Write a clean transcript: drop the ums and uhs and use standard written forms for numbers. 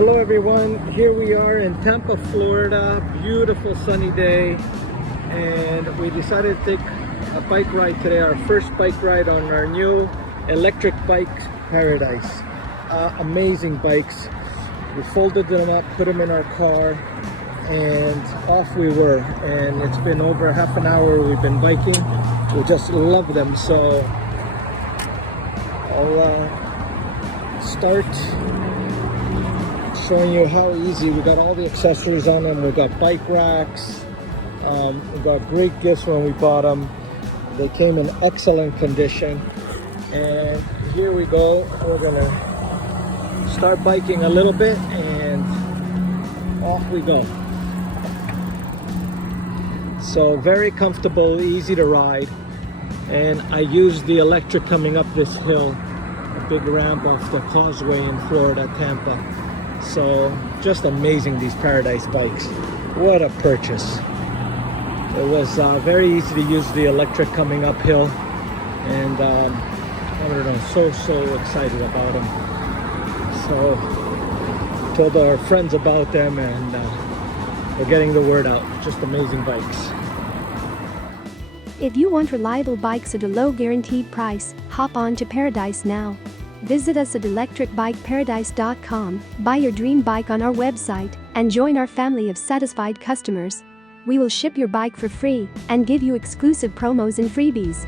Hello everyone, here we are in Tampa, Florida. Beautiful sunny day, and we decided to take a bike ride today, our first bike ride on our new electric bike paradise. Amazing bikes. We folded them up, put them in our car, and off we were. And it's been over half an hour we've been biking. We just love them. So I'll start showing you how easy. We got all the accessories on them. We got bike racks. We got great gifts when we bought them. They came in excellent condition. And here we go. We're gonna start biking a little bit and off we go. So very comfortable, easy to ride. And I used the electric coming up this hill, a big ramp off the causeway in Florida, Tampa. So just amazing, these Paradise bikes. What a purchase. It was very easy to use the electric coming uphill, and I don't know, so excited about them. So told our friends about them, and we're getting the word out. Just amazing bikes. If you want reliable bikes at a low guaranteed price, hop on to Paradise now. Visit us at electricbikeparadise.com, buy your dream bike on our website, and join our family of satisfied customers. We will ship your bike for free and give you exclusive promos and freebies.